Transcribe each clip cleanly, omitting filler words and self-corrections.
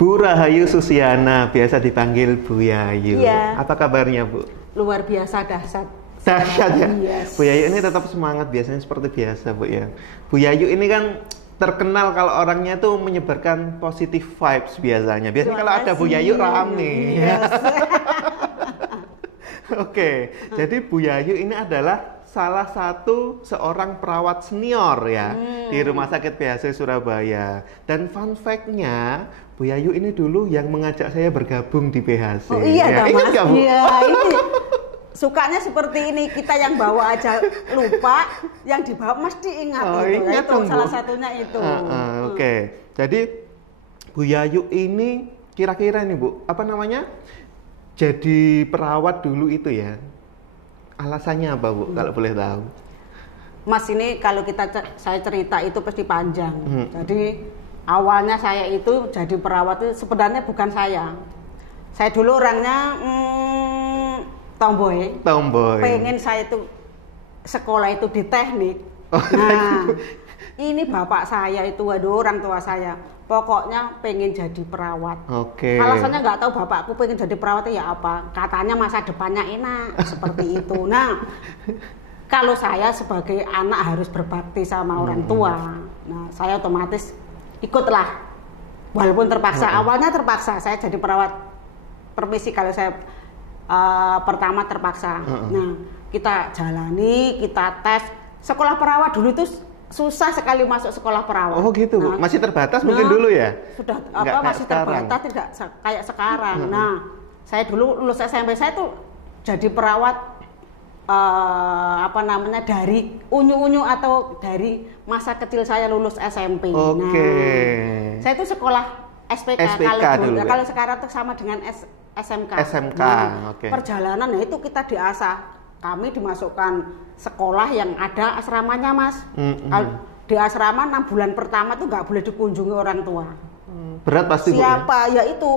Bu Rahayu Susiana, biasa dipanggil Bu Yayu. Iya. Apa kabarnya, Bu? Luar biasa dahsyat. Dahsyat ya? Yes. Bu Yayu ini tetap semangat, biasanya seperti biasa, Bu ya. Bu Yayu ini kan terkenal kalau orangnya tuh menyebarkan positive vibes biasanya. Biasanya kalau ada Bu Yayu rame. Yes. Oke, jadi Bu Yayu ini adalah salah satu seorang perawat senior ya di Rumah Sakit BHC Surabaya. Dan fun fact-nya, Bu Yayu ini dulu yang mengajak saya bergabung di BHC. Oh iya, ya, ingat Mas. nggak, Bu? Iya, ini sukanya seperti ini, kita yang bawa aja lupa, yang dibawa mesti ingat. Oh, itu. ingat Itu dong, Bu. salah satunya itu. Oke, jadi Bu Yayu ini kira-kira nih, Bu, apa namanya? Jadi perawat dulu itu ya. Alasannya apa, Bu, kalau boleh tahu? Mas, ini kalau saya cerita itu pasti panjang. Jadi awalnya saya itu jadi perawat itu sebenarnya bukan saya. Saya dulu orangnya tomboy. Pengen saya itu sekolah itu di teknik. Nah, ini bapak saya itu, waduh, orang tua saya. Pokoknya pengen jadi perawat. Oke. Alasannya nggak tahu bapakku pengen jadi perawat ya apa. Katanya masa depannya enak, seperti itu. Nah, kalau saya sebagai anak harus berbakti sama orang tua. Nah, saya otomatis ikutlah. Walaupun terpaksa, awalnya terpaksa. Saya jadi perawat permisi kalau saya pertama terpaksa. Nah, kita jalani, kita tes. Sekolah perawat dulu itu susah sekali masuk sekolah perawat. Oh gitu, Bu. Masih terbatas mungkin dulu ya? Sudah Nggak masih sekarang. terbatas, tidak kayak sekarang. Nah, saya dulu lulus SMP saya tuh jadi perawat dari unyu-unyu atau dari masa kecil saya lulus SMP. Oke. Nah, saya itu sekolah SPK kalau ya? kalau sekarang tuh sama dengan SMK. SMK, Nah, oke. perjalanan itu kita diasah. Kami dimasukkan sekolah yang ada asramanya, Mas. Di asrama 6 bulan pertama tuh nggak boleh dikunjungi orang tua. Berat pasti, Bu, ya? Siapa? Ya itu,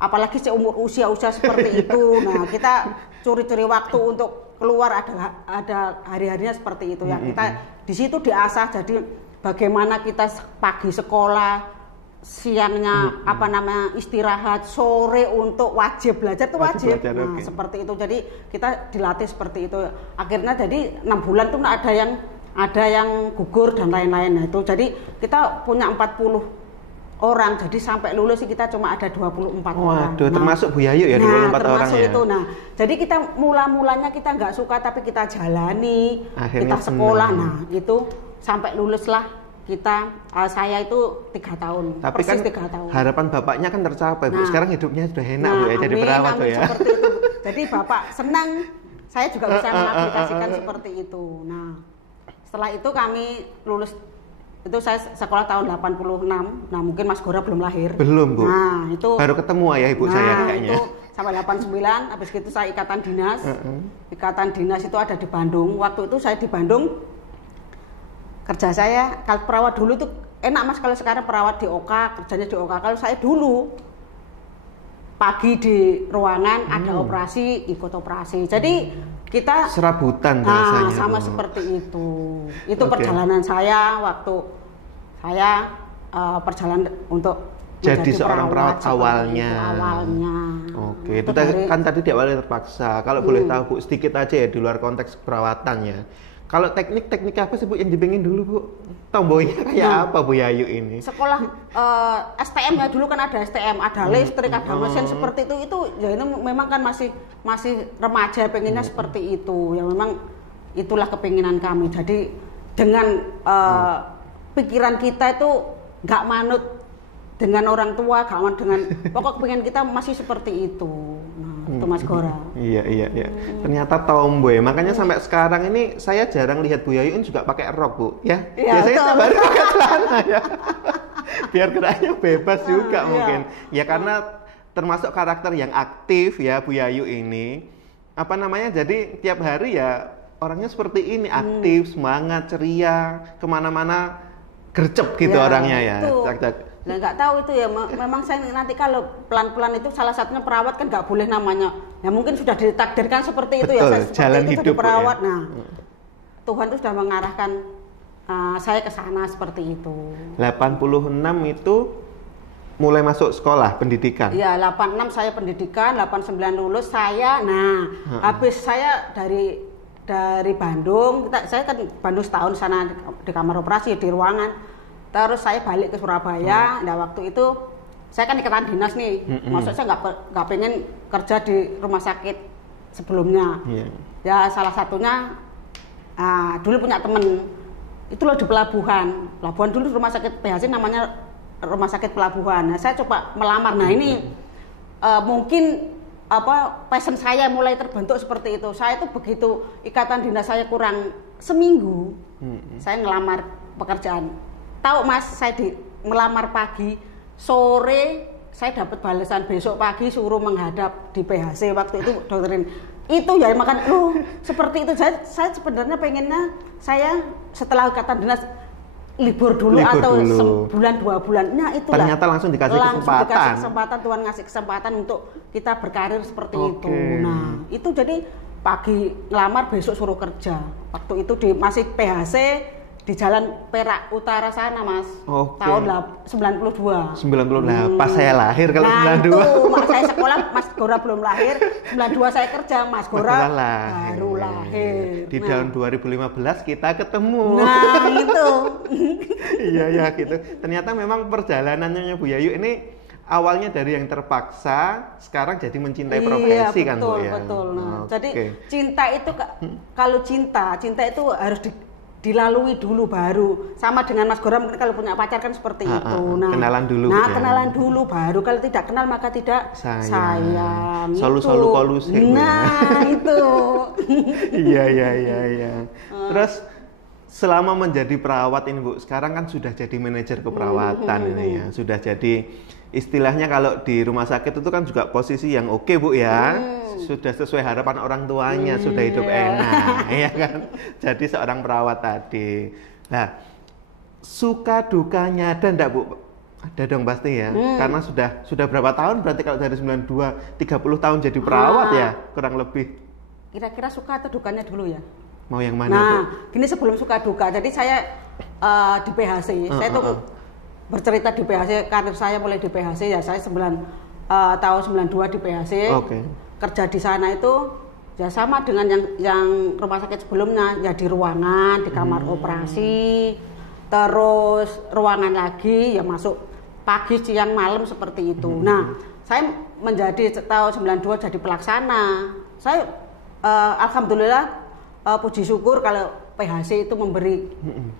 apalagi seumur usia seperti itu. Nah, kita curi-curi waktu untuk keluar, ada hari-harinya seperti itu ya. Kita di situ diasah, jadi bagaimana kita pagi sekolah, siangnya istirahat, sore untuk wajib belajar tuh wajib. Belajar, nah, okay. Seperti itu. Jadi kita dilatih seperti itu. Akhirnya jadi 6 bulan tuh ada yang gugur dan lain-lain. Nah, itu jadi kita punya 40 orang. Jadi sampai lulus kita cuma ada 24 orang. Waduh, termasuk Bu Yayu ya, 24 orang ya. Itu. Nah, jadi kita mulanya kita nggak suka tapi kita jalani, akhirnya kita sekolah. senang. Nah, itu sampai luluslah. Saya itu 3 tahun, tapi persis kan 3 tahun. harapan bapaknya kan tercapai, Bu. Sekarang hidupnya sudah enak, Bu, ya, jadi perawat, Bu, ya. Seperti itu. Jadi bapak senang, saya juga bisa mengaplikasikan seperti itu. Nah, setelah itu kami lulus, itu saya sekolah tahun 86. Nah, mungkin Mas Gora belum lahir. Belum, Bu. Nah, itu baru ketemu ayah ibu saya kayaknya. Itu sampai 89, habis itu saya ikatan dinas. Ikatan dinas itu ada di Bandung. Waktu itu saya di Bandung, kerja saya, kalau perawat dulu tuh enak, Mas, kalau sekarang perawat di OK, kerjanya di OK. Kalau saya dulu pagi di ruangan ada operasi, ikut operasi. Jadi kita serabutan rasanya. Sama seperti itu. Itu perjalanan saya waktu saya perjalanan untuk jadi seorang perawat awalnya. Oke, itu kan tadi di awalnya terpaksa. Kalau boleh tahu, Bu, sedikit aja ya di luar konteks perawatannya. Kalau teknik apa sih, Bu, yang dipengin dulu, Bu? Tomboynya kayak apa, Bu Yayu ini? Sekolah STM ya, dulu kan ada STM, ada listrik, ada mesin seperti itu ya ini memang kan masih remaja pengennya seperti itu. Ya memang itulah kepinginan kami. Jadi dengan pikiran kita itu nggak manut dengan orang tua, gak manut dengan pokok pengen kita masih seperti itu. Nah, itu Mas Gora. Iya. Ternyata tomboy. Makanya sampai sekarang ini saya jarang lihat Bu Yayu ini juga pakai rok, Bu. Ya. Biasanya tiap hari pakai celana ya. Biar geraknya bebas juga mungkin. Ya karena termasuk karakter yang aktif ya Bu Yayu ini. Apa namanya? Jadi tiap hari ya orangnya seperti ini, aktif, semangat, ceria, kemana-mana gercep gitu orangnya ya. Nah, nggak tahu itu ya, memang saya nanti kalau pelan-pelan itu salah satunya perawat kan nggak boleh namanya, ya mungkin sudah ditakdirkan seperti itu. Betul, ya, saya jalan itu hidup jadi perawat. Ya. Nah, Tuhan itu sudah mengarahkan saya ke sana seperti itu. 86 itu mulai masuk sekolah pendidikan? Iya, 86 saya pendidikan, 89 lulus saya. Nah, habis saya dari Bandung, saya kan Bandung setahun sana di kamar operasi di ruangan. Terus saya balik ke Surabaya. Nah, waktu itu saya kan ikatan dinas nih. Maksud saya nggak pengen kerja di rumah sakit sebelumnya. Ya salah satunya dulu punya temen itu loh di pelabuhan dulu rumah sakit PHC namanya rumah sakit pelabuhan. Nah, saya coba melamar. Nah ini mungkin passion saya mulai terbentuk seperti itu. Saya itu begitu ikatan dinas saya kurang seminggu, saya ngelamar pekerjaan. Tahu Mas, saya melamar pagi, sore saya dapat balasan besok pagi suruh menghadap di PHC waktu itu dokterin. Itu ya makan seperti itu. Saya sebenarnya pengennya saya setelah ikatan dinas libur dulu atau sebulan 2 bulan. Nah itulah. Ternyata langsung dikasih kesempatan. Tuhan ngasih kesempatan untuk kita berkarir seperti itu. Nah itu jadi pagi ngelamar besok suruh kerja. Waktu itu masih PHC di Jalan Perak Utara sana Mas. Tahun 92. 90. Pas saya lahir kalau 92. Itu saya sekolah Mas Gora belum lahir. 92 saya kerja, Mas Gora baru lahir. Di tahun 2015 kita ketemu. Nah itu. Iya gitu. Ternyata memang perjalanannya Bu Yayu ini awalnya dari yang terpaksa, sekarang jadi mencintai profesi kan Bu ya. Betul. Nah, jadi cinta itu kalau cinta itu harus dilalui dulu baru. Sama dengan Mas Gora mungkin kalau punya pacar kan seperti itu. Nah, kenalan dulu baru. Kalau tidak kenal maka tidak sayang. Solu-solu kolusi. Nah, itu. Iya. Terus selama menjadi perawat ini Bu, sekarang kan sudah jadi manajer keperawatan ini ya. Sudah jadi istilahnya kalau di rumah sakit itu kan juga posisi yang oke Bu ya. Sudah sesuai harapan orang tuanya, sudah hidup enak, ya kan? Jadi seorang perawat tadi. Nah, suka dukanya ada enggak Bu? Ada dong pasti ya. Karena sudah berapa tahun berarti kalau dari 92, 30 tahun jadi perawat ya, kurang lebih. Kira-kira suka atau dukanya dulu ya? Mau yang mana Bu? Gini sebelum suka duka. Jadi saya di PHC, saya tuh bercerita di PHC, karir saya mulai di PHC ya. Saya tahun 92 di PHC. Kerja di sana itu ya sama dengan yang rumah sakit sebelumnya, ya di ruangan, di kamar operasi, terus ruangan lagi ya masuk pagi, siang, malam seperti itu. Nah, saya menjadi tahun 92 jadi pelaksana. Saya alhamdulillah puji syukur kalau PHC itu memberi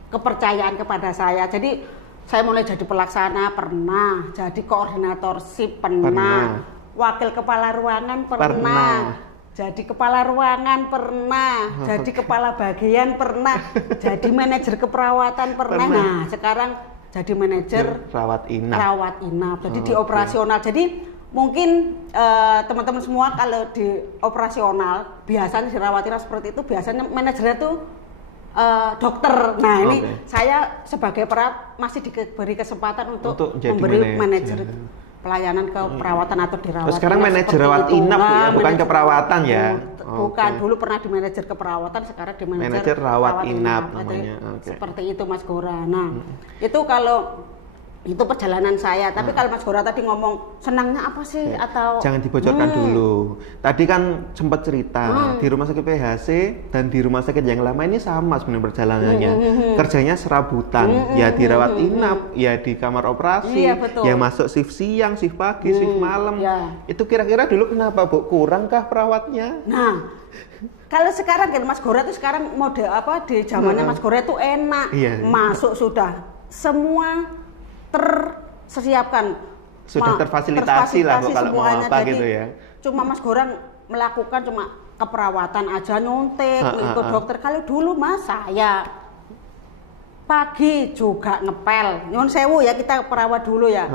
kepercayaan kepada saya. Jadi saya mulai jadi pelaksana pernah, jadi koordinator SIP pernah. Wakil kepala ruangan pernah. Jadi kepala ruangan pernah, jadi kepala bagian pernah, jadi manajer keperawatan pernah. Nah, sekarang jadi manajer rawat inap. Jadi di operasional. Jadi mungkin teman-teman semua kalau di operasional biasanya di rawat inap seperti itu biasanya manajernya tuh dokter. Nah, ini saya sebagai perawat masih diberi kesempatan untuk memberi manajer pelayanan keperawatan atau dirawat. Sekarang manajer rawat inap ya, bukan keperawatan ya. Bukan, dulu pernah di manajer keperawatan, sekarang di manajer rawat inap namanya. Seperti itu Mas Gora. Nah, itu kalau itu perjalanan saya. Tapi kalau Mas Gora tadi ngomong senangnya apa sih atau jangan dibocorkan dulu. Tadi kan sempat cerita di rumah sakit PHC dan di rumah sakit yang lama ini sama sebenarnya perjalanannya. Kerjanya serabutan, ya dirawat inap, ya di kamar operasi, ya masuk shift siang, shift pagi, shift malam. Itu kira-kira dulu kenapa Bu? Kurangkah perawatnya? Nah, kalau sekarang kan Mas Gora itu sekarang mode apa di zamannya Mas Gora itu enak. Masuk sudah semua tersiapkan, sudah terfasilitasi lah Bu, kalau mau apa gitu ya. Cuma Mas Gora melakukan cuma keperawatan aja, nyuntik, ikut dokter. Kalau dulu Mas saya pagi juga ngepel, nyun sewu ya, kita perawat dulu ya.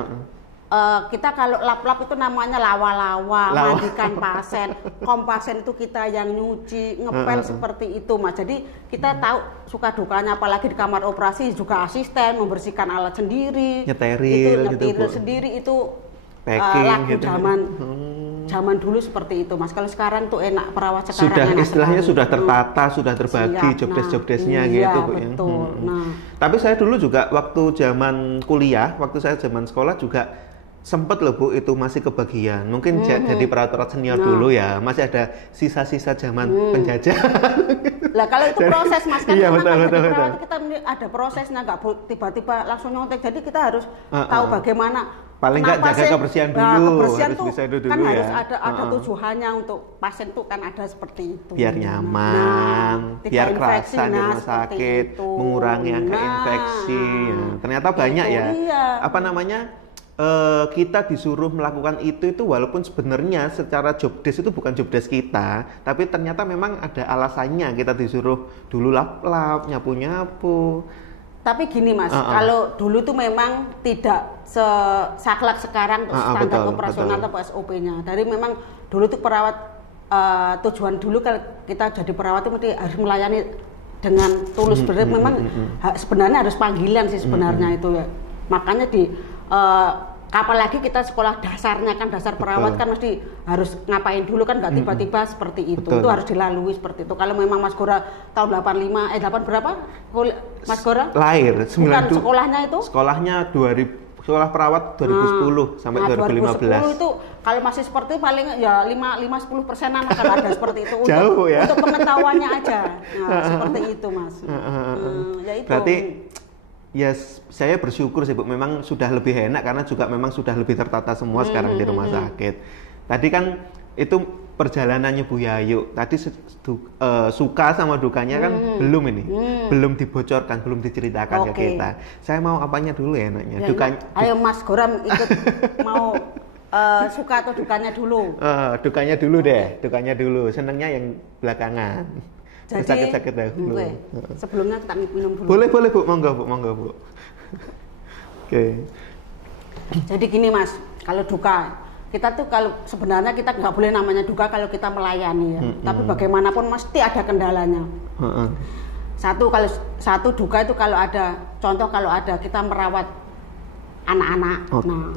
Kita kalau lap-lap itu namanya lawa-lawa, mandikan pasien, kompasien itu kita yang nyuci, ngepel seperti itu Mas. Jadi kita tahu suka dukanya, apalagi di kamar operasi juga asisten membersihkan alat sendiri, nyeteril gitu, sendiri itu packing gitu. Zaman dulu seperti itu Mas. Kalau sekarang tuh enak, perawat sekarang sudah enak istilahnya sekali. Sudah tertata, sudah terbagi job-desk-nya gitu Bu ya. Betul. Tapi saya dulu juga waktu zaman kuliah, waktu saya zaman sekolah juga sempet loh Bu, itu masih kebagian. Mungkin jadi perawat senior dulu ya, masih ada sisa-sisa zaman penjajah. Lah kalau itu proses Mas kan, iya, betul. Betul. Kita ada prosesnya, nggak tiba-tiba langsung nyontek. Jadi kita harus tahu bagaimana. Paling nggak jaga kebersihan dulu, kebersihan harus bisa dulu kan ya. Harus ada tujuannya untuk pasien tuh kan ada seperti itu. Biar nyaman, biar kerasan di rumah sakit, mengurangi angka infeksi. Ya. Ternyata banyak ya. Iya. Apa namanya? Kita disuruh melakukan itu walaupun sebenarnya secara job desk itu bukan job desk kita, tapi ternyata memang ada alasannya kita disuruh dulu lap-lap, nyapu-nyapu. Tapi gini Mas, kalau dulu tuh memang tidak saklek sekarang standar operasional atau SOP-nya. Dari memang dulu tuh perawat tujuan dulu kalau kita jadi perawat itu mesti harus melayani dengan tulus. Memang sebenarnya harus panggilan sih sebenarnya itu ya. Makanya apalagi kita sekolah dasarnya kan dasar perawat kan mesti harus ngapain dulu kan nggak tiba-tiba seperti itu. Itu harus dilalui seperti itu. Kalau memang Mas Gora tahun 85 8 berapa? Mas Gora? Lahir 90. Bukan sekolahnya itu? Sekolahnya 2000, sekolah perawat 2010 sampai 2015. 2010 itu kalau masih seperti itu paling ya 5-10%-an akan ada seperti itu. Jauh ya. Untuk pengetahuannya aja. Nah, seperti itu Mas. Ya itu. Berarti saya bersyukur sih Bu, memang sudah lebih enak karena juga memang sudah lebih tertata semua sekarang di rumah sakit. Tadi kan itu perjalanannya Bu Yayu, tadi suka sama dukanya kan belum ini, belum dibocorkan, belum diceritakan ke kita. Saya mau apanya dulu ya enaknya? Ya, dukanya. Ayo Mas Goram ikut mau suka atau dukanya dulu? Dukanya dulu deh, dukanya dulu. Senangnya yang belakangan. Jadi, sakit-sakit dahulu. Sebelumnya kita minum dulu. Boleh Bu, monggo Bu. Oke. Jadi gini Mas, kalau duka, kita tuh kalau sebenarnya kita nggak boleh namanya duka kalau kita melayani ya. Tapi bagaimanapun mesti ada kendalanya. Satu duka itu kalau ada, contoh kalau ada kita merawat anak-anak, nah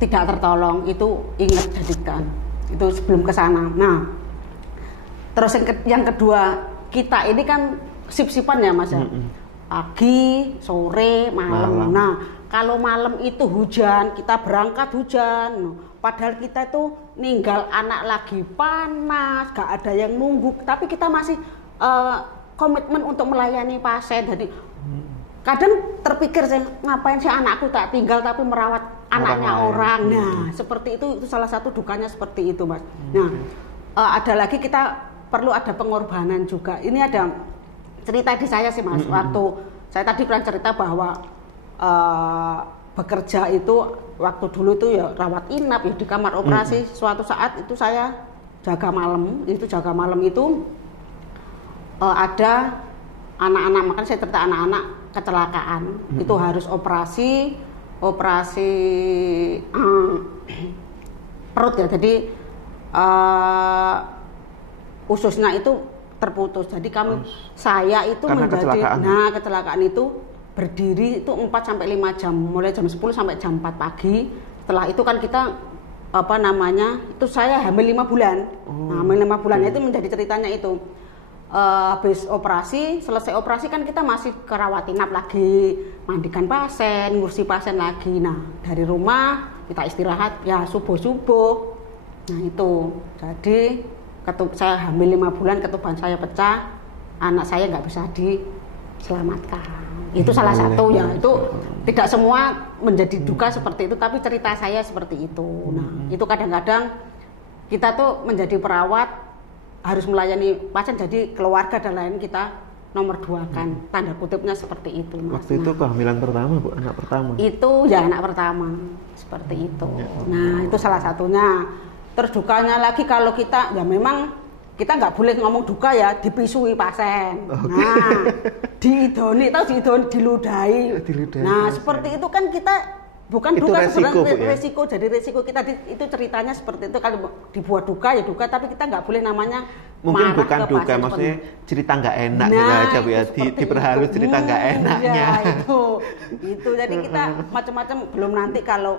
tidak tertolong itu ingat jadikan itu sebelum ke sana. Nah. Terus yang kedua, kita ini kan sip-sipan ya Mas ya. Pagi, sore, malam. Nah, kalau malam itu hujan, kita berangkat hujan. Padahal kita itu ninggal anak lagi panas, gak ada yang nunggu. Tapi kita masih komitmen untuk melayani pasien. Jadi kadang terpikir saya, ngapain sih anakku tak tinggal tapi merawat anaknya orang. Nah, seperti itu salah satu dukanya seperti itu Mas. Nah, ada lagi kita perlu ada pengorbanan juga. Ini ada cerita di saya sih Mas. Waktu saya tadi pernah cerita bahwa bekerja itu waktu dulu tuh ya rawat inap ya di kamar operasi. Suatu saat itu saya jaga malam. Jaga malam itu ada anak-anak, makanya saya cerita anak-anak kecelakaan. Itu harus operasi perut ya. Jadi ususnya itu terputus. Jadi saya itu kecelakaan itu berdiri itu 4 sampai 5 jam, mulai jam 10 sampai jam 4 pagi. Setelah itu kan kita itu saya hamil 5 bulan. Nah, hamil 5 bulan itu menjadi ceritanya itu. Habis operasi, selesai operasi kan kita masih kerawat inap lagi, mandikan pasien, ngursi pasien lagi. Nah, dari rumah kita istirahat ya subuh-subuh. Nah, itu. Jadi saya hamil 5 bulan, ketuban saya pecah, anak saya nggak bisa diselamatkan. Itu salah satu ya. Itu tidak semua menjadi duka seperti itu, tapi cerita saya seperti itu. Nah, itu kadang-kadang kita tuh menjadi perawat harus melayani pasien, jadi keluarga dan lain kita nomor 2 kan, tanda kutipnya seperti itu Mas. Waktu itu kehamilan pertama Bu, anak pertama? Itu ya anak pertama, seperti itu. Nah, itu salah satunya. Terus dukanya lagi kalau kita ya memang kita nggak boleh ngomong duka ya, dipisui pasien. Nah, diludahi. Nah, seperti itu kan kita bukan itu duka sebenarnya resiko. Jadi resiko kita itu ceritanya seperti itu. Kalau dibuat duka ya duka, tapi kita nggak boleh namanya mungkin bukan duka, maksudnya cerita nggak enak gitu aja Bu ya, diperhalus cerita nggak enaknya. Ya, itu. Jadi kita macam-macam. Belum nanti kalau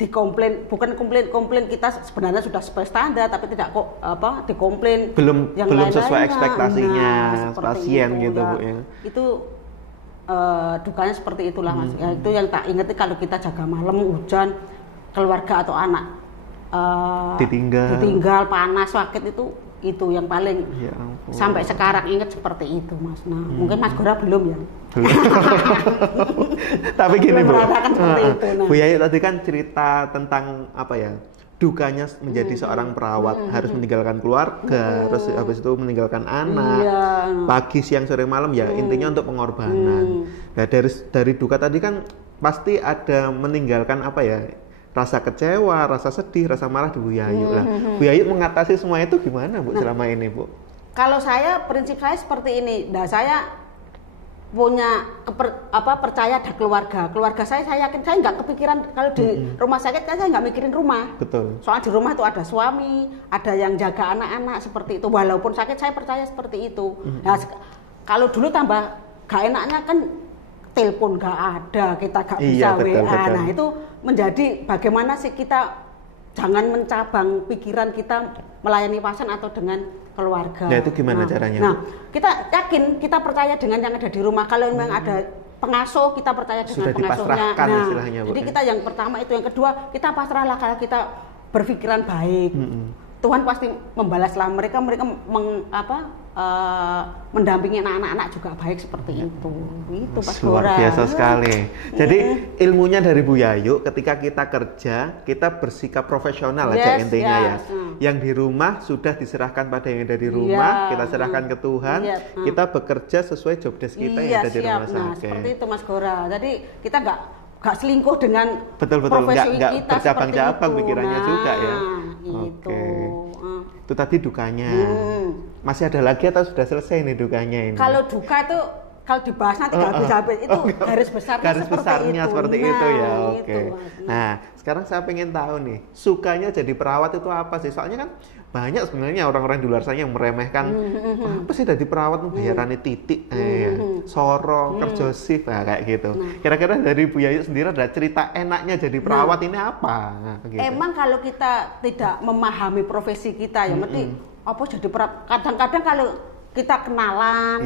dikomplain, bukan komplain kita sebenarnya sudah sesuai standar, tapi tidak kok dikomplain belum sesuai ekspektasinya pasien itu, gitu ya. Bu ya. Itu dukanya seperti itulah Mas. Ya, itu yang tak ingat kalau kita jaga malam hujan, keluarga atau anak ditinggal panas sakit itu yang paling ya sampai sekarang ingat seperti itu Mas. Nah mungkin Mas Gora belum ya. Tapi gini Bu, nah. Bu Yayu tadi kan cerita tentang apa ya, dukanya menjadi seorang perawat, harus meninggalkan keluarga, terus habis itu meninggalkan anak, pagi, siang, sore, malam ya intinya untuk pengorbanan. Nah dari duka tadi kan pasti ada meninggalkan apa ya, rasa kecewa, rasa sedih, rasa marah di Bu Yayu lah. Bu Yayu mengatasi semua itu gimana Bu selama ini Bu? Kalau saya, prinsip saya seperti ini. Nah saya punya percaya ada keluarga saya yakin, saya nggak kepikiran kalau di rumah sakit kan saya nggak mikirin rumah. Betul. Soal di rumah itu ada suami, ada yang jaga anak-anak seperti itu. Walaupun sakit saya percaya seperti itu. Nah kalau dulu tambah gak enaknya kan telepon gak ada, kita gak bisa WA. Betul. Nah itu menjadi bagaimana sih kita jangan mencabang pikiran kita melayani pasien atau dengan keluarga. Nah itu gimana caranya? Nah kita yakin, kita percaya dengan yang ada di rumah. Kalau memang ada pengasuh, kita percaya dengan sudah pengasuhnya. Nah istilahnya, jadi kita yang pertama itu, yang kedua kita pasrahlah kalau kita berpikiran baik. Tuhan pasti membalaslah mereka mendampingi anak-anak juga baik seperti itu. Itu Pak Luar biasa sekali. Jadi ilmunya dari Bu Yayu, ketika kita kerja, kita bersikap profesional aja intinya ya. Yang di rumah sudah diserahkan pada yang ada di rumah, kita serahkan ke Tuhan. Kita bekerja sesuai job desk kita yang ada di rumah sakit. Nah, seperti itu Mas Gora. Jadi kita nggak selingkuh dengan betul profesi nggak kita bercabang-cabang pikirannya juga ya. Gitu. Itu tadi dukanya. Masih ada lagi atau sudah selesai nih dukanya ini? Kalau duka itu kalau dibahas nanti nggak habis-habis. Itu garis besarnya seperti itu ya. Oke. Nah sekarang saya pengen tahu nih, sukanya jadi perawat itu apa sih? Soalnya kan banyak sebenarnya orang-orang di luar sana yang meremehkan, apa sih jadi perawat bayarannya titik, soro, kerja shift, kayak gitu. Kira-kira dari Bu Yayu sendiri ada cerita enaknya jadi perawat ini apa? Gitu. Emang kalau kita tidak memahami profesi kita ya, berarti apa jadi perawat? Kadang-kadang kalau kita kenalan,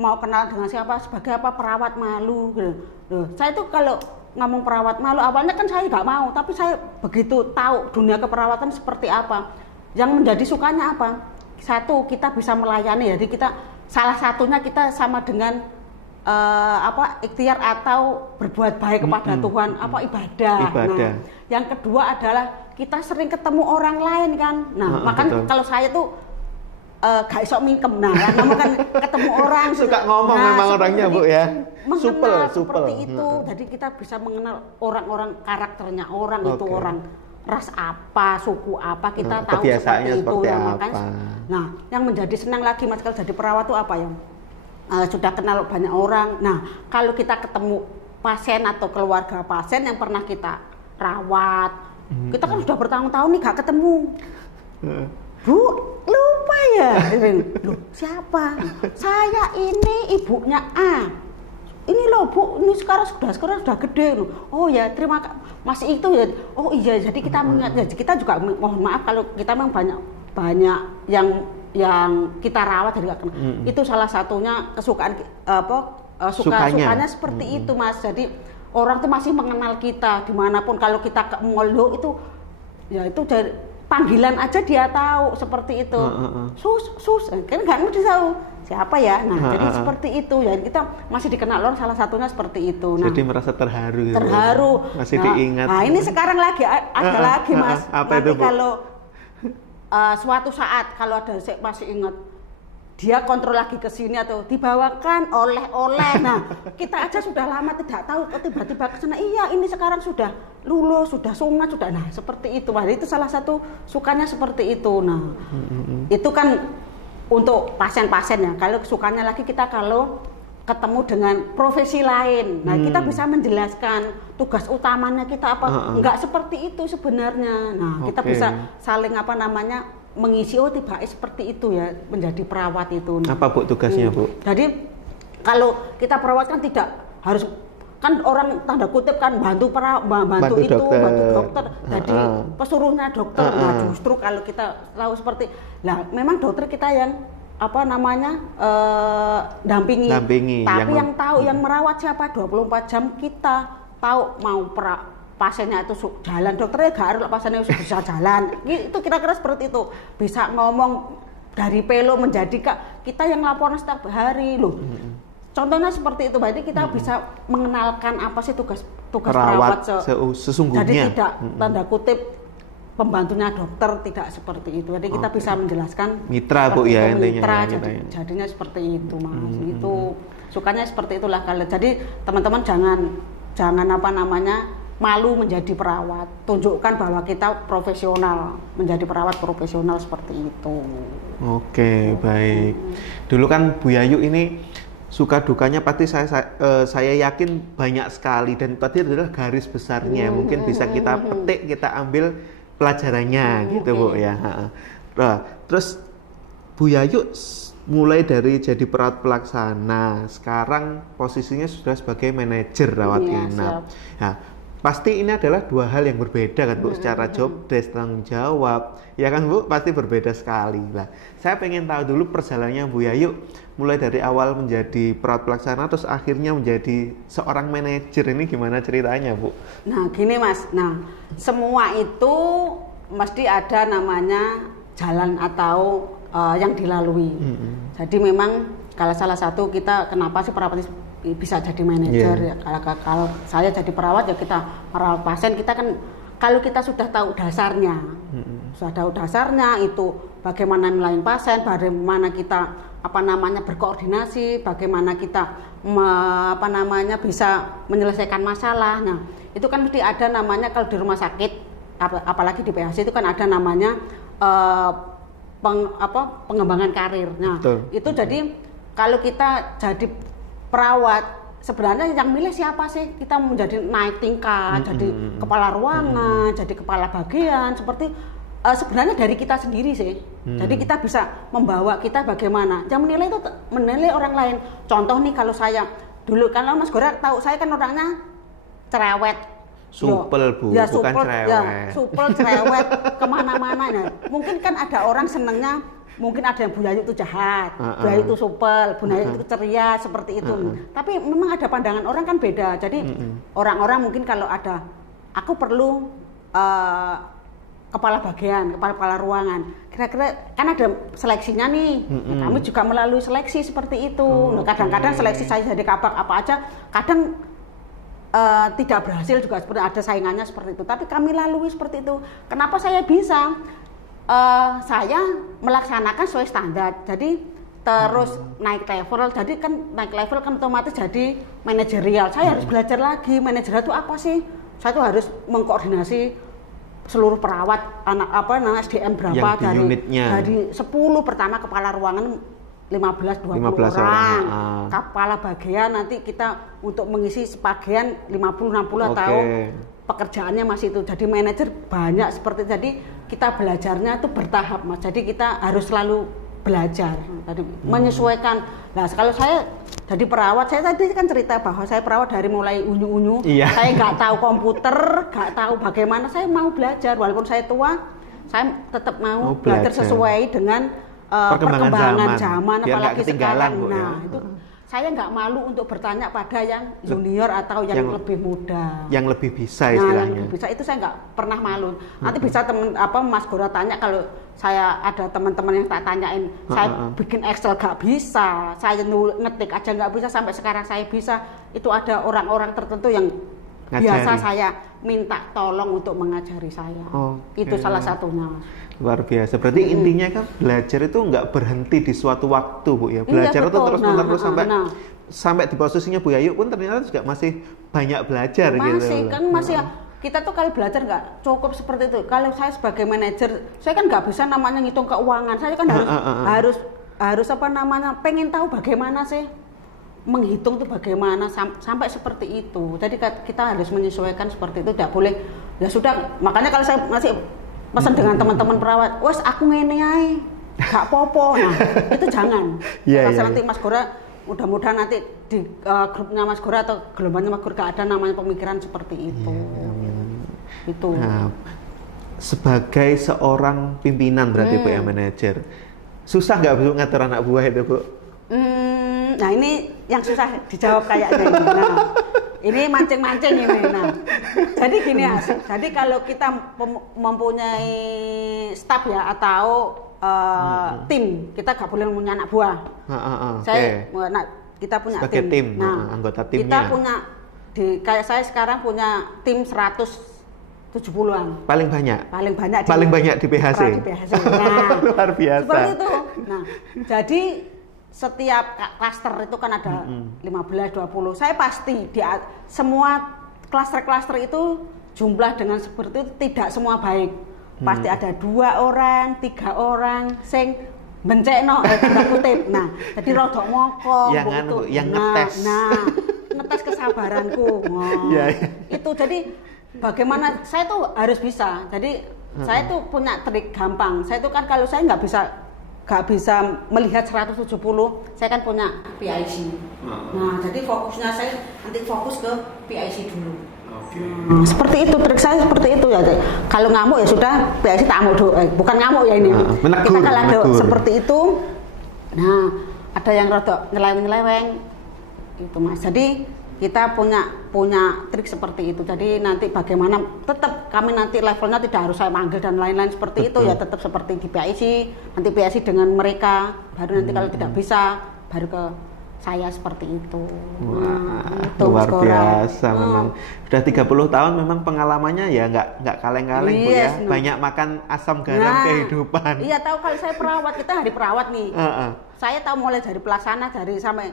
mau kenal dengan siapa sebagai apa perawat malu gitu. Loh, saya tuh kalau ngomong perawat malu, awalnya kan saya nggak mau, tapi saya begitu tahu dunia keperawatan seperti apa. Yang menjadi sukanya apa? Satu, kita bisa melayani, jadi kita salah satunya kita sama dengan ikhtiar atau berbuat baik kepada Tuhan, ibadah. Nah, yang kedua adalah kita sering ketemu orang lain kan. Nah, makanya kalau saya tuh gak isok mingkem. Nah, kan ketemu orang suka ngomong memang orangnya Bu ya. Supel seperti itu. Jadi kita bisa mengenal orang-orang, karakternya orang itu orang ras apa, suku apa, kita tahu seperti itu ya, makanya. Nah, yang menjadi senang lagi Mas kalau jadi perawat itu apa ya? Sudah kenal banyak orang. Nah, kalau kita ketemu pasien atau keluarga pasien yang pernah kita rawat, kita kan sudah bertahun-tahun nih gak ketemu. Bu, lupa ya. Loh, siapa? Saya ini ibunya A. Ini loh Bu, ini sekarang sudah gede loh. Oh ya, terima kasih. Masih itu ya. Oh iya, jadi kita mengingat. Jadi kita juga mohon maaf kalau kita memang banyak yang kita rawat dari gak kenal. Itu salah satunya kesukaan sukanya seperti itu Mas. Jadi orang tuh masih mengenal kita dimanapun. Kalau kita ke mall itu ya itu dari panggilan aja dia tahu seperti itu. Sus, kan nggak ngerti tahu siapa ya. Nah, jadi seperti itu ya, kita masih dikenal orang, salah satunya seperti itu. Nah, jadi merasa terharu. Masih diingat. Nah, ini sekarang lagi ada lagi Mas. Apa nanti itu, Bu? Kalau suatu saat kalau ada saya masih ingat dia kontrol lagi ke sini atau dibawakan oleh-oleh. Nah, kita aja sudah lama tidak tahu, tiba-tiba ke sana. Iya, ini sekarang sudah lulus, sudah sunat, sudah. Nah, seperti itu. Nah, itu salah satu sukanya seperti itu. Nah, itu kan untuk pasien-pasien ya. Kalau sukanya lagi kita kalau ketemu dengan profesi lain. Nah, kita bisa menjelaskan tugas utamanya kita apa. Enggak seperti itu sebenarnya. Nah, kita bisa saling mengisi tiba seperti itu ya, menjadi perawat itu. Apa Bu tugasnya Bu? Jadi kalau kita perawat kan tidak harus, kan orang tanda kutip kan bantu dokter. Jadi pesuruhnya dokter. Nah, justru kalau kita tahu seperti, memang dokter kita yang apa namanya dampingi. Tapi yang tahu yang merawat siapa 24 jam kita tahu mau pasiennya itu jalan, dokternya gak harus pasiennya bisa jalan. Itu kira-kira seperti itu. Bisa ngomong dari pelo menjadi kita yang laporan setiap hari loh. Contohnya seperti itu, berarti kita bisa mengenalkan apa sih tugas perawat sesungguhnya. Jadi tidak tanda kutip pembantunya dokter, tidak seperti itu. Jadi kita bisa menjelaskan mitra Bu ya intinya. Jadinya seperti itu Mas. Itu sukanya seperti itulah kalau. Jadi teman-teman jangan apa namanya malu menjadi perawat. Tunjukkan bahwa kita profesional, menjadi perawat profesional seperti itu. Oke, baik. Dulu kan Bu Yayu ini suka dukanya pasti saya yakin banyak sekali, dan tadi adalah garis besarnya. Mungkin bisa kita petik, kita ambil pelajarannya gitu Bu ya. Nah, terus Bu Yayu mulai dari jadi perawat pelaksana, sekarang posisinya sudah sebagai manajer rawat inap. Nah, pasti ini adalah dua hal yang berbeda kan Bu, secara job desk, tanggung jawab, ya kan Bu, pasti berbeda sekali. Nah, saya pengen tahu dulu perjalanannya Bu Yayu, mulai dari awal menjadi perawat pelaksana, terus akhirnya menjadi seorang manajer, ini gimana ceritanya Bu? Nah gini Mas, semua itu mesti ada namanya jalan atau yang dilalui. Jadi memang kalau salah satu kita, kenapa sih perawat bisa jadi manajer? Ya, kalau saya jadi perawat ya kita merawat pasien, kita kan kalau kita sudah tahu dasarnya, itu bagaimana melayani pasien, bagaimana kita berkoordinasi, bagaimana kita bisa menyelesaikan masalah. Nah, itu kan mesti ada namanya kalau di rumah sakit, apalagi di PHC itu kan ada namanya pengembangan karir. Nah, itu jadi kalau kita jadi perawat, sebenarnya yang milih siapa sih? Kita menjadi naik tingkat, jadi kepala ruangan, jadi kepala bagian, seperti sebenarnya dari kita sendiri sih. Jadi kita bisa membawa kita bagaimana. Yang menilai itu menilai orang lain. Contoh nih, kalau saya dulu, kalau Mas Gora tahu saya kan orangnya cerewet. Supel Bu, ya, bukan cerewet. Ya, supel, cerewet, kemana-mana. Nah, mungkin kan ada orang senengnya, mungkin ada yang Bu Yayu itu jahat, Bu Yayu itu supel, Bu Yayu itu ceria, seperti itu. Tapi memang ada pandangan orang kan beda. Jadi orang-orang mungkin kalau ada, aku perlu kepala bagian, kepala ruangan. Kira-kira kan ada seleksinya nih. Nah, kami juga melalui seleksi seperti itu. Nah, kadang-kadang seleksi saya jadi kabak apa aja, kadang tidak berhasil juga, seperti ada saingannya seperti itu. Tapi kami lalui seperti itu. Kenapa saya bisa? Saya melaksanakan sesuai standar. Jadi terus naik level. Jadi kan naik level kan otomatis jadi manajerial. Saya harus belajar lagi. Manajerial itu apa sih? Saya tuh harus mengkoordinasi seluruh perawat, SDM berapa dari 10 pertama kepala ruangan 15-20 orang. Kepala bagian nanti kita untuk mengisi sebagian 50-60 atau pekerjaannya masih itu. Jadi manajer banyak seperti itu. Jadi kita belajarnya itu bertahap Mas. Jadi kita harus selalu belajar. Tadi menyesuaikan. Nah, kalau saya jadi perawat, saya tadi kan cerita bahwa saya perawat dari mulai unyu-unyu. Saya nggak tahu komputer, nggak tahu bagaimana. Saya mau belajar, walaupun saya tua, saya tetap mau belajar sesuai dengan perkembangan zaman apalagi sekarang. Nah, itu saya nggak malu untuk bertanya pada yang junior atau yang lebih muda, yang lebih bisa istilahnya. Yang lebih bisa itu saya nggak pernah malu. Nanti bisa Mas Gora tanya, kalau saya ada teman-teman yang tak tanyain, saya bikin Excel nggak bisa, saya ngetik aja nggak bisa, sampai sekarang saya bisa. Itu ada orang-orang tertentu yang biasa saya minta tolong untuk mengajari saya. Itu salah satunya. Luar biasa. Berarti intinya kan belajar itu nggak berhenti di suatu waktu Bu ya. Belajar itu terus-menerus sampai di posisinya Bu Yayu pun ternyata juga masih banyak belajar gitu. Masih kita tuh kalau belajar nggak cukup seperti itu. Kalau saya sebagai manajer, saya kan nggak bisa namanya ngitung keuangan. Saya kan harus pengen tahu bagaimana sih menghitung itu bagaimana sampai seperti itu. Jadi kita harus menyesuaikan seperti itu. Tidak boleh. Ya sudah. Makanya kalau saya masih pesan dengan teman-teman perawat, wes aku ngene ae, gak popo. Nah, itu jangan. Nanti Mas Gora, mudah-mudahan nanti di grupnya Mas Gora atau gelombangnya Mas Gora gak ada namanya pemikiran seperti itu. Itu. Nah, sebagai seorang pimpinan berarti Bu ya, manajer, Susah nggak Bu ngatur anak buah itu Bu? Nah ini yang susah dijawab kayaknya ini. Nah, ini mancing-mancing ini. Nah, jadi gini ya. Jadi kalau kita mempunyai staf ya atau tim, kita nggak boleh punya anak buah. Kita punya sebagai tim. Nah, anggota timnya. Kita punya kayak saya sekarang punya tim 170-an. Paling banyak. Paling banyak di PHC. Nah, luar biasa. Seperti itu. Nah, jadi setiap klaster itu kan ada 15-20. Saya pasti semua klaster-klaster itu jumlah dengan seperti itu tidak semua baik. Pasti ada 2 orang, 3 orang sing bencekno tanda kutip. Nah, jadi rodok mokong yang ngetes. Ngetes kesabaranku. Itu jadi bagaimana saya tuh harus bisa. Jadi saya tuh punya trik gampang. Saya tuh kan kalau saya nggak bisa melihat 170, saya kan punya PIC. Nah, jadi fokusnya saya nanti fokus ke PIC dulu. Seperti itu, trik saya seperti itu ya. Kalau ngamuk ya sudah, PIC tak ngamuk bukan ngamuk ya ini. Kita kalau ada seperti itu, nah ada yang rada nyeleweng-nyeleweng itu Mas. Jadi kita punya trik seperti itu. Jadi nanti bagaimana tetap kami nanti levelnya tidak harus saya manggil dan lain-lain seperti itu ya, tetap seperti di PIC. Nanti PIC dengan mereka, baru nanti kalau tidak bisa baru ke saya seperti itu. Wah, itu luar biasa memang. Sudah 30 tahun memang pengalamannya ya nggak kaleng-kaleng Bu ya. Banyak makan asam garam kehidupan. Iya, tahu kalau saya perawat, kita hari perawat nih. Saya tahu mulai dari pelaksana sampai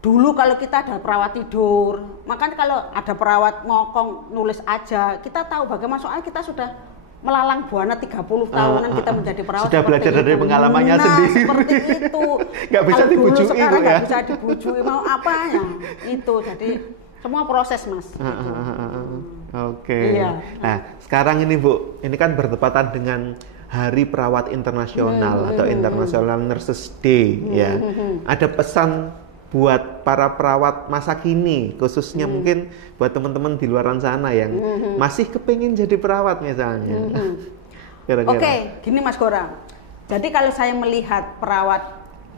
dulu kalau kita ada perawat tidur, makanya kalau ada perawat ngokong nulis aja, kita tahu bagaimana soalnya kita sudah melalang buana 30 tahunan kita menjadi perawat. Sudah belajar dari pengalamannya sendiri. Seperti itu. Nggak bisa dibujui Bu ya. Nggak bisa dibujui mau apanya. Itu jadi semua proses Mas. Oke. Iya. Nah sekarang ini Bu, ini kan bertepatan dengan Hari Perawat Internasional atau International Nurses Day ya. Ada pesan buat para perawat masa kini, khususnya mungkin buat teman-teman di luar sana yang masih kepingin jadi perawat misalnya. Oke, gini Mas Gora. Jadi kalau saya melihat perawat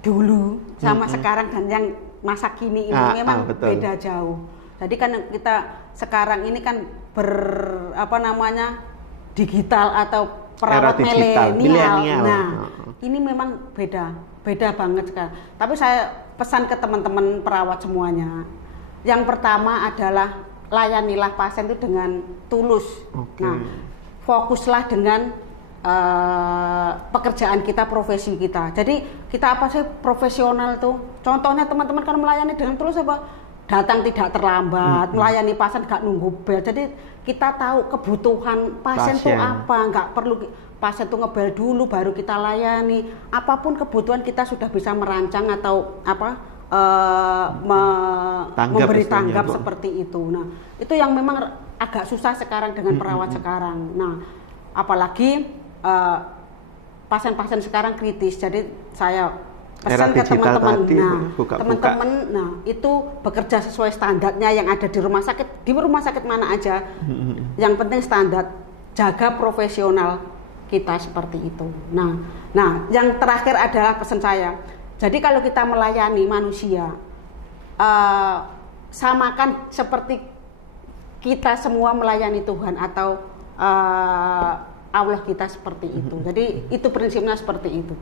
dulu sama sekarang dan yang masa kini ini memang beda jauh. Jadi kan kita sekarang ini kan digital atau perawat milenial. Nah, ini memang beda banget sekarang. Tapi saya pesan ke teman-teman perawat semuanya. Yang pertama adalah layanilah pasien itu dengan tulus. Nah, fokuslah dengan pekerjaan kita, profesi kita. Jadi kita apa sih profesional tuh? Contohnya teman-teman kan melayani dengan tulus apa? Datang tidak terlambat, melayani pasien gak nunggu bel. Jadi kita tahu kebutuhan pasien tuh apa, nggak perlu pasien tuh ngebel dulu baru kita layani. Apapun kebutuhan kita sudah bisa merancang atau memberi tanggap seperti itu. Nah, itu yang memang agak susah sekarang dengan perawat sekarang. Nah, apalagi pasien-pasien sekarang kritis. Jadi saya pesan ke teman-teman, itu bekerja sesuai standarnya yang ada di rumah sakit mana aja. Yang penting standar, jaga profesional kita seperti itu. Nah, yang terakhir adalah pesan saya. Jadi kalau kita melayani manusia, samakan seperti kita semua melayani Tuhan atau Allah kita seperti itu. Jadi itu prinsipnya seperti itu.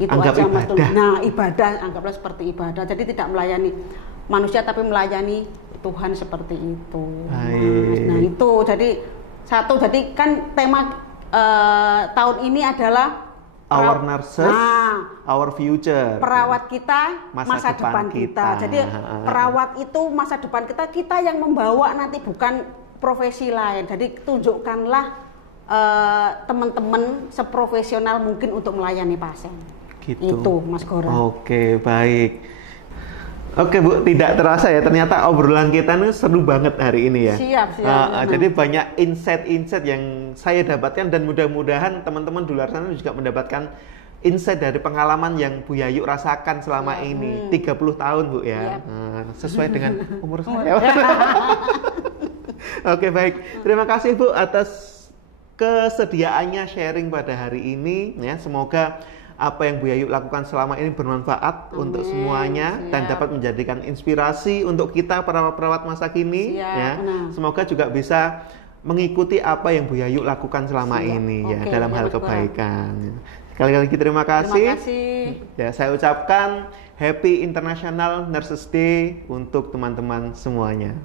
Itu anggap aja Mas. ibadah. Nah, ibadah anggaplah seperti ibadah. Jadi tidak melayani manusia tapi melayani Tuhan seperti itu. Nah, itu jadi jadi kan tema tahun ini adalah Our nurses, our future. Perawat kita, masa depan kita. Jadi perawat itu masa depan kita yang membawa nanti, bukan profesi lain. Jadi tunjukkanlah teman-teman seprofesional mungkin untuk melayani pasien. Gitu. Itu Mas Gora. Oke, baik. Oke Bu, tidak terasa ya, ternyata obrolan kita ini seru banget hari ini ya. Siap. Jadi banyak insight yang saya dapatkan dan mudah-mudahan teman-teman di luar sana juga mendapatkan insight dari pengalaman yang Bu Yayu rasakan selama ini. 30 tahun Bu ya. Sesuai dengan umur saya. Oke, baik. Terima kasih Bu atas kesediaannya sharing pada hari ini ya. Semoga apa yang Bu Yayu lakukan selama ini bermanfaat untuk semuanya dan dapat menjadikan inspirasi untuk kita para perawat masa kini ya. Semoga juga bisa mengikuti apa yang Bu Yayu lakukan selama ini ya dalam hal kebaikan. Sekali lagi terima kasih. Ya, saya ucapkan Happy International Nurses Day untuk teman-teman semuanya.